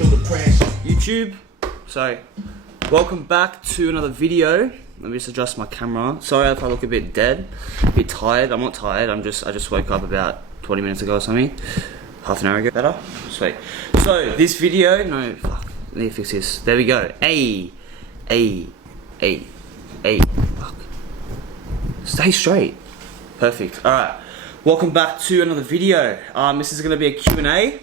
YouTube, so welcome back to another video. Let me just adjust my camera. Sorry if I look a bit dead, a bit tired. I'm not tired, I just woke up about 20 minutes ago or something. Half an hour ago. Better? Sweet. So this video, no, fuck, I need to fix this. There we go. Fuck. Stay straight. Perfect. Alright. Welcome back to another video. This is going to be a Q&A.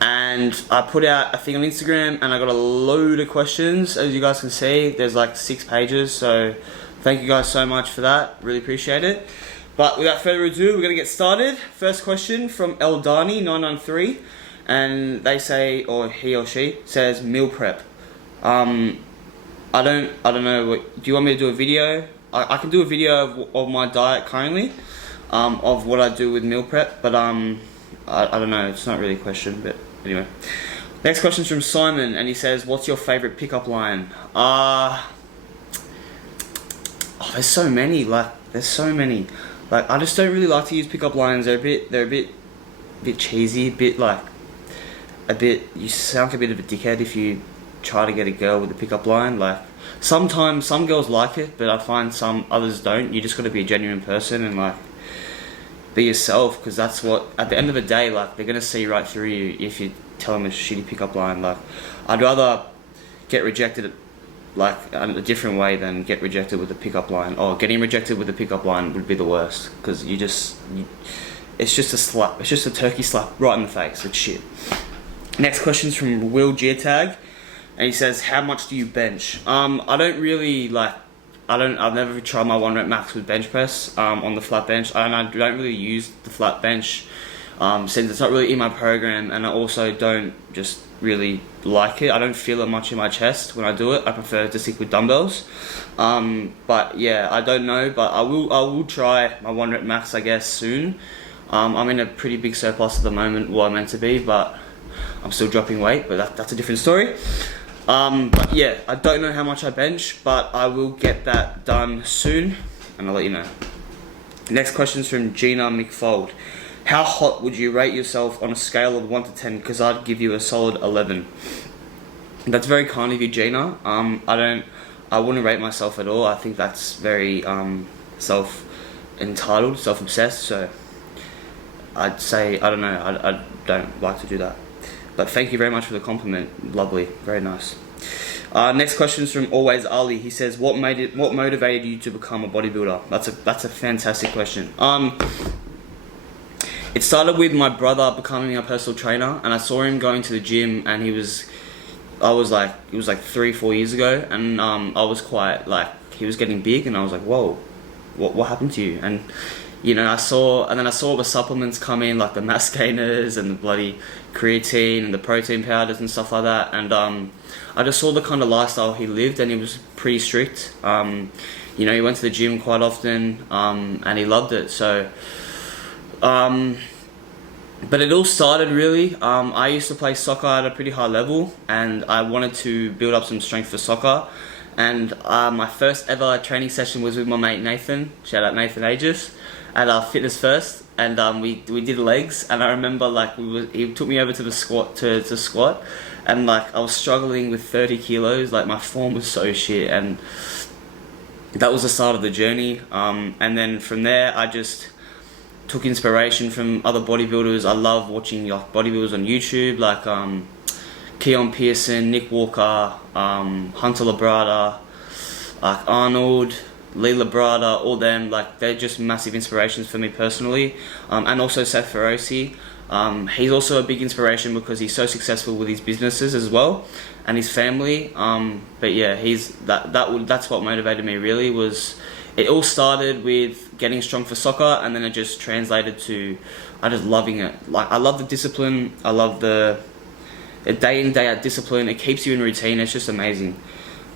And I put out a thing on Instagram and I got a load of questions. As you guys can see, there's like 6 pages. So thank you guys so much for that. Really appreciate it. But without further ado, we're going to get started. First question from Eldani993. And they say, or he or she says, meal prep. I don't know, do you want me to do a video? I can do a video of my diet currently, of what I do with meal prep, but I don't know, it's not really a question, but anyway. Next question's from Simon, and he says, what's your favourite pickup line? There's so many, I just don't really like to use pickup lines. They're a bit cheesy, you sound like a bit of a dickhead if you try to get a girl with a pickup line. Like, sometimes some girls like it, but I find some others don't. You just got to be a genuine person and like be yourself, because that's what, at the end of the day, like, they're gonna see right through you if you tell them a shitty pickup line. Like, I'd rather get rejected like a different way than get rejected with a pickup line. Or getting rejected with a pickup line would be the worst, because it's just a slap. It's just a turkey slap right in the face. It's shit. Next question's from Will Geartag. And he says, how much do you bench? I've never tried my 1 rep max with bench press on the flat bench, and I don't really use the flat bench since it's not really in my program, and I also don't just really like it. I don't feel it much in my chest when I do it. I prefer to stick with dumbbells. But yeah, I don't know, but I will try my 1 rep max, I guess, soon. I'm in a pretty big surplus at the moment, well, I'm meant to be, but I'm still dropping weight, but that's a different story. But yeah, I don't know how much I bench, but I will get that done soon, and I'll let you know. Next question's from Gina McFold. How hot would you rate yourself on a scale of 1 to 10? Because I'd give you a solid 11. That's very kind of you, Gina. I wouldn't rate myself at all. I think that's very self-entitled, self-obsessed. So I'd say, I don't know. I don't like to do that. But thank you very much for the compliment. Lovely, very nice. Next question is from Always Ali. He says, what motivated you to become a bodybuilder? That's a fantastic question. It started with my brother becoming a personal trainer, and I saw him going to the gym, and it was like 3-4 years ago, and I was quite like, he was getting big, and I was like, whoa, what happened to you? And you know, I saw all the supplements come in, like the mass gainers and the bloody creatine and the protein powders and stuff like that. And I just saw the kind of lifestyle he lived, and he was pretty strict. You know, he went to the gym quite often, and he loved it. So, but it all started really. I used to play soccer at a pretty high level, and I wanted to build up some strength for soccer. And my first ever training session was with my mate Nathan. Shout out Nathan Aegis. At Fitness First, and we did legs, and I remember like he took me over to the squat to squat, and like I was struggling with 30 kilos, like my form was so shit, and that was the start of the journey. And then from there I just took inspiration from other bodybuilders. I love watching like bodybuilders on YouTube, like Keon Pearson, Nick Walker, Hunter Labrada, like Arnold, Lee Labrada, all them, like they're just massive inspirations for me personally. And also Seth Feroce. He's also a big inspiration because he's so successful with his businesses as well, and his family. But yeah, that's what motivated me really. Was it all started with getting strong for soccer, and then it just translated to I just loving it. Like, I love the discipline. I love the day in day out discipline. It keeps you in routine. It's just amazing.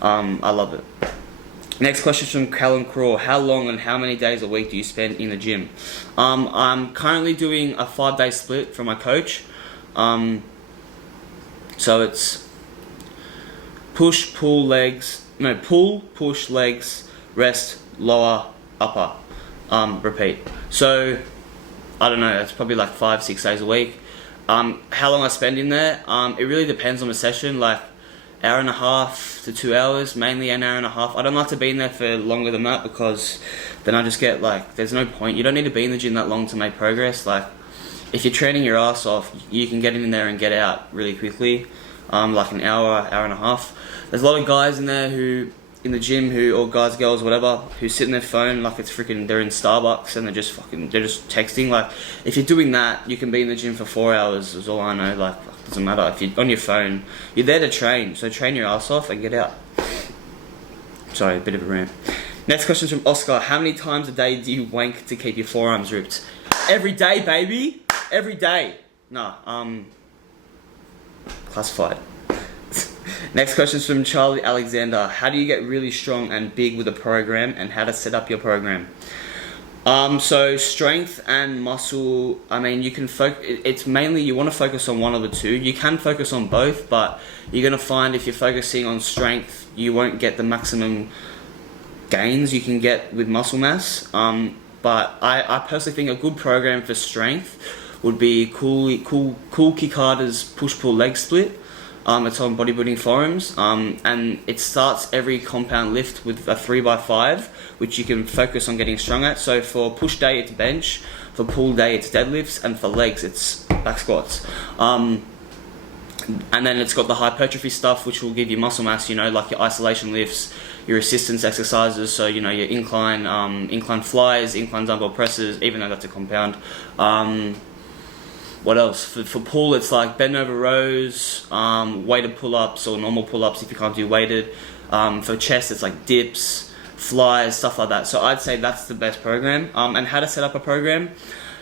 I love it. Next question from Callum Craw. How long and how many days a week do you spend in the gym? I'm currently doing a 5-day split from my coach. So it's pull, push, legs, rest, lower, upper, repeat. So I don't know, it's probably like 5-6 days a week. How long I spend in there? It really depends on the session. Like, hour and a half to 2 hours, mainly an hour and a half. I don't like to be in there for longer than that because then I just get like, there's no point. You don't need to be in the gym that long to make progress. Like, if you're training your ass off, you can get in there and get out really quickly. Like an hour, hour and a half. There's a lot of guys in there who, in the gym, or guys, girls, whatever, who sit in their phone like it's freaking, they're in Starbucks and they're just texting. Like, if you're doing that, you can be in the gym for 4 hours, is all I know. Like, doesn't matter. If you're on your phone, you're there to train, so train your ass off and get out. Sorry, a bit of a rant. Next question from Oscar. How many times a day do you wank to keep your forearms ripped? Every day, baby. Every day. No, classified. Next question is from Charlie Alexander. How do you get really strong and big with a program, and how to set up your program? So strength and muscle, I mean, you can it's mainly, you want to focus on one of the two. You can focus on both, but you're going to find if you're focusing on strength, you won't get the maximum gains you can get with muscle mass. But I personally think a good program for strength would be Cool Kikada's push-pull leg split. It's on bodybuilding forums, and it starts every compound lift with a 3x5, which you can focus on getting strong at. So for push day, it's bench. For pull day, it's deadlifts, and for legs, it's back squats. And then it's got the hypertrophy stuff, which will give you muscle mass. You know, like your isolation lifts, your resistance exercises. So you know, your incline flies, incline dumbbell presses, even though that's a compound. What else? For pull, it's like bend over rows, weighted pull-ups or normal pull-ups if you can't do weighted. For chest, it's like dips, flies, stuff like that. So I'd say that's the best program. And how to set up a program,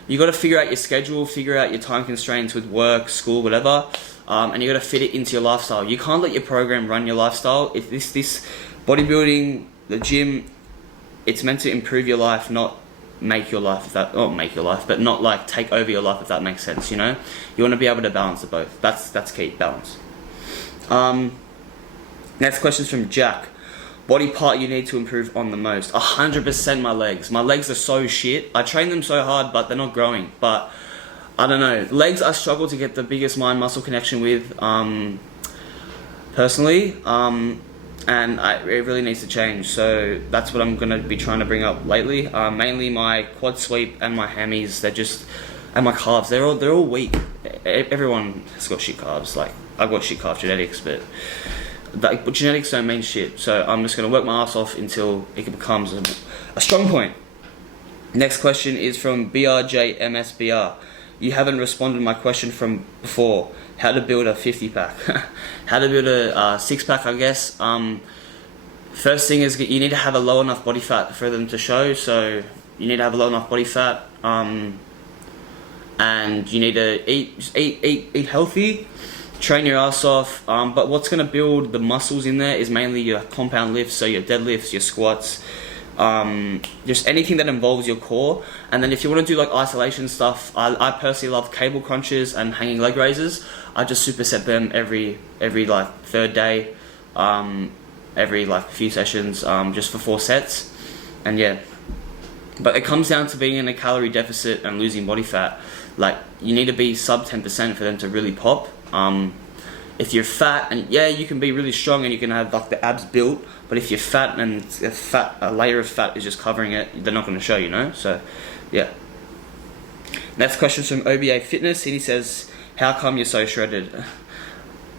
you got to figure out your schedule, figure out your time constraints with work, school, whatever, and you got to fit it into your lifestyle. You can't let your program run your lifestyle. If this bodybuilding, the gym, it's meant to improve your life, not make your life, but not like take over your life, if that makes sense. You know, you want to be able to balance the both. That's key, balance. Next question is from Jack. Body part you need to improve on the most? 100% my legs. My legs are so shit. I train them so hard, but they're not growing. But I don't know. Legs, I struggle to get the biggest mind muscle connection with, personally. And it really needs to change, so that's what I'm going to be trying to bring up lately. Mainly my quad sweep and my hammies, and my calves, they're all weak. Everyone has got shit calves, like, I've got shit calf genetics, but genetics don't mean shit, so I'm just going to work my ass off until it becomes a strong point. Next question is from BRJMSBR. You haven't responded to my question from before. How to build a 50-pack. How to build a 6-pack, I guess. First thing is you need to have a low enough body fat for them to show. So you need to have a low enough body fat. And you need to eat healthy. Train your ass off. But what's going to build the muscles in there is mainly your compound lifts. So your deadlifts, your squats. Just anything that involves your core. And then if you want to do like isolation stuff, I personally love cable crunches and hanging leg raises. I just superset them every like third day, every like few sessions, just for 4 sets. And yeah, but it comes down to being in a calorie deficit and losing body fat. Like, you need to be sub 10% for them to really pop. If you're fat, and yeah, you can be really strong and you can have like the abs built, but if you're fat and a layer of fat is just covering it, they're not going to show, you know. So yeah. Next question is from OBA Fitness, and he says, how come you're so shredded?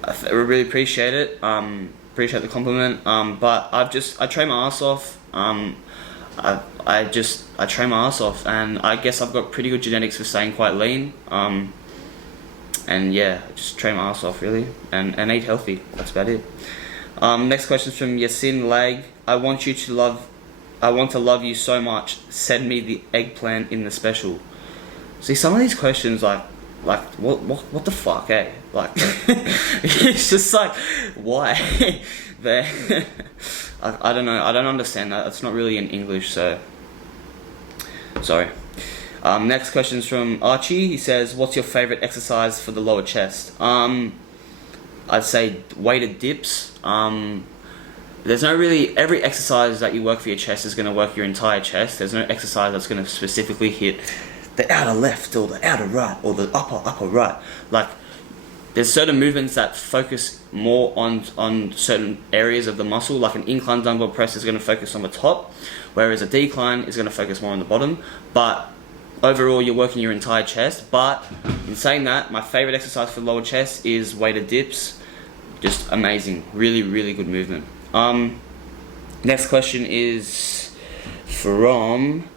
I really appreciate it. Appreciate the compliment. But I train my ass off. I train my ass off, and I guess I've got pretty good genetics for staying quite lean. And yeah, just train my ass off really, and eat healthy. That's about it. Next question is from Yasin Lag. I want to love you so much. Send me the eggplant in the special. See, some of these questions, like what the fuck, eh? Like, it's just like, why? I don't know. I don't understand that. It's not really in English, so sorry. Next question is from Archie. He says, what's your favorite exercise for the lower chest? I'd say weighted dips. There's no really, every exercise that you work for your chest is going to work your entire chest. There's no exercise that's going to specifically hit the outer left or the outer right or the upper right. Like, there's certain movements that focus more on certain areas of the muscle. Like an incline dumbbell press is going to focus on the top, whereas a decline is going to focus more on the bottom. But overall, you're working your entire chest. But in saying that, my favorite exercise for lower chest is weighted dips. Just amazing. Really, really good movement. Next question is from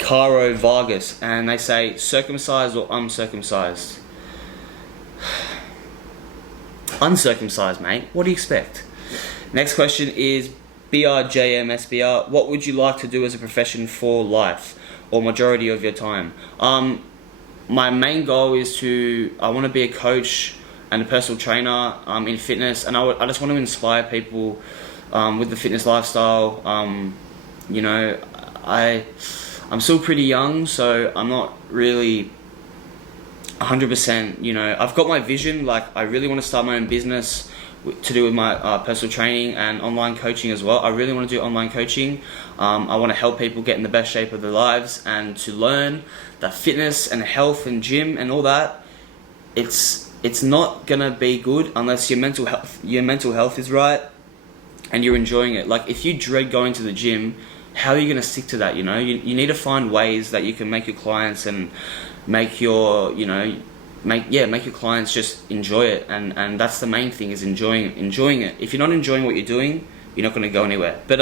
Caro Vargas, and they say circumcised or uncircumcised? Uncircumcised, mate. What do you expect? Next question is BRJMSBR. What would you like to do as a profession for life or majority of your time? My main goal is I want to be a coach and a personal trainer in fitness, and I just want to inspire people with the fitness lifestyle. You know, I'm still pretty young, so I'm not really 100%, you know, I've got my vision. Like, I really want to start my own business to do with my personal training and online coaching as well. I really want to do online coaching. I want to help people get in the best shape of their lives, and to learn that fitness and health and gym and all that, it's not gonna be good unless your mental health is right and you're enjoying it. Like, if you dread going to the gym, how are you gonna stick to that? You know, you need to find ways that you can make your clients and make your, you know, make your clients just enjoy it, and that's the main thing, is enjoying it. If you're not enjoying what you're doing, you're not going to go anywhere. But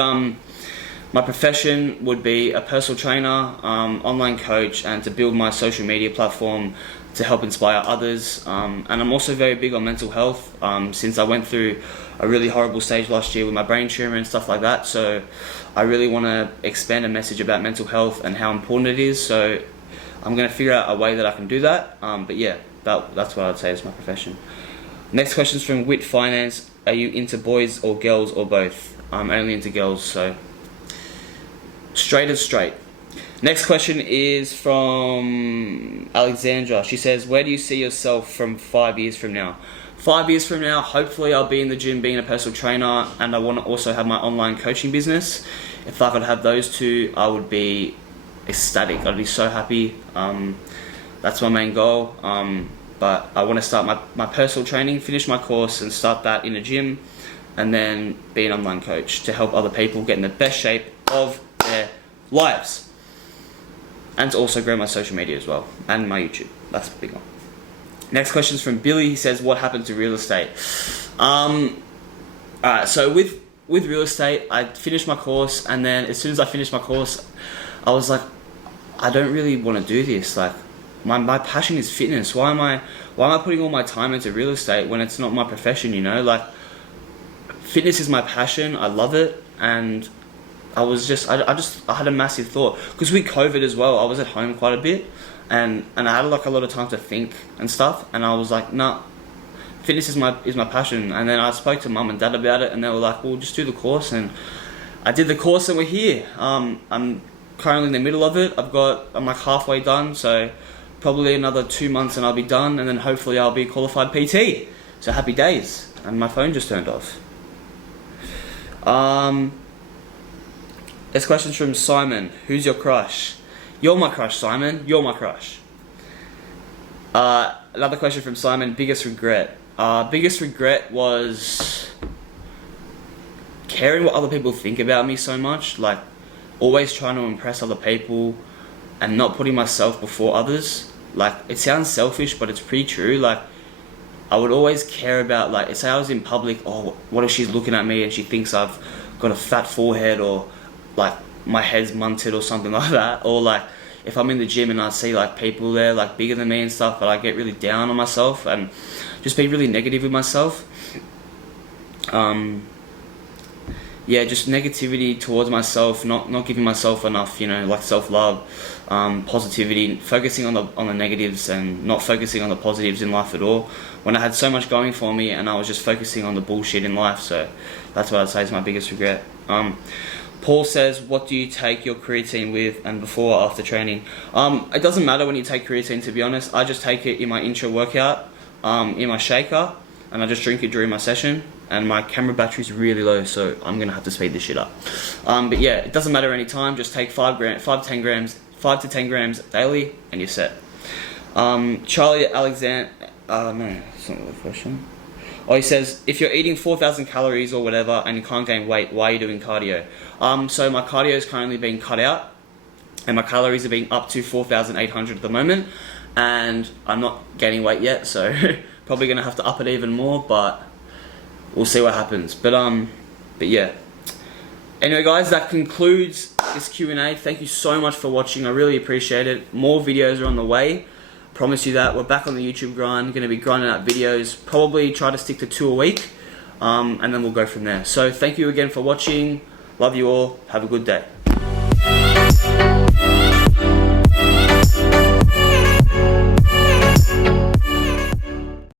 my profession would be a personal trainer, online coach, and to build my social media platform to help inspire others. And I'm also very big on mental health, since I went through a really horrible stage last year with my brain tumor and stuff like that. So I really want to expand a message about mental health and how important it is. So I'm going to figure out a way that I can do that. But yeah, that's what I'd say is my profession. Next question is from Wit Finance. Are you into boys or girls or both? I'm only into girls, so straight as straight. Next question is from Alexandra. She says, where do you see yourself from 5 years from now? 5 years from now, hopefully I'll be in the gym being a personal trainer, and I want to also have my online coaching business. If I could have those two, I would be ecstatic. I'd be so happy. That's my main goal. But I want to start my personal training, finish my course and start that in a gym, and then be an online coach to help other people get in the best shape of their lives, and to also grow my social media as well, and my YouTube. That's a big one. Next question is from Billy. He says, what happened to real estate? Alright, so with real estate, I finished my course, and then as soon as I finished my course, I was like, I don't really want to do this. Like, my passion is fitness. Why am I putting all my time into real estate when it's not my profession, you know? Like, fitness is my passion. I love it. And I had a massive thought. Because with COVID as well, I was at home quite a bit. And I had like a lot of time to think and stuff. And I was like, nah, fitness is my passion. And then I spoke to mum and dad about it. And they were like, well, just do the course. And I did the course and we're here. I'm currently in the middle of it. I'm like halfway done, so probably another 2 months and I'll be done, and then hopefully I'll be a qualified PT. So happy days. And my phone just turned off. This question's from Simon. Who's your crush? You're my crush, Simon. You're my crush. Another question from Simon. Biggest regret? Biggest regret was caring what other people think about me so much. Like, always trying to impress other people and not putting myself before others. Like, it sounds selfish, but it's pretty true. Like, I would always care about, like, say I was in public, oh, what if she's looking at me and she thinks I've got a fat forehead, or like my head's munted or something like that. Or like if I'm in the gym and I see like people there like bigger than me and stuff, but I get really down on myself and just be really negative with myself. Yeah, just negativity towards myself, not giving myself enough, you know, like self-love, positivity, focusing on the negatives and not focusing on the positives in life at all, when I had so much going for me and I was just focusing on the bullshit in life. So that's what I'd say is my biggest regret. Paul says, what do you take your creatine with and before or after training? It doesn't matter when you take creatine, to be honest. I just take it in my intro workout, in my shaker, and I just drink it during my session. And my camera battery's really low, so I'm gonna have to speed this shit up. But yeah, it doesn't matter any time. Just take 5 to 10 grams 5 to 10 grams daily, and you're set. Charlie Alexander, no, that's not the question. Oh, he says, if you're eating 4,000 calories or whatever and you can't gain weight, why are you doing cardio? So my cardio is currently being cut out, and my calories are being up to 4,800 at the moment, and I'm not gaining weight yet, so probably gonna have to up it even more, but we'll see what happens. But yeah. Anyway, guys, that concludes this Q&A. Thank you so much for watching. I really appreciate it. More videos are on the way. Promise you that. We're back on the YouTube grind. Going to be grinding out videos. Probably try to stick to 2 a week, and then we'll go from there. So thank you again for watching. Love you all. Have a good day.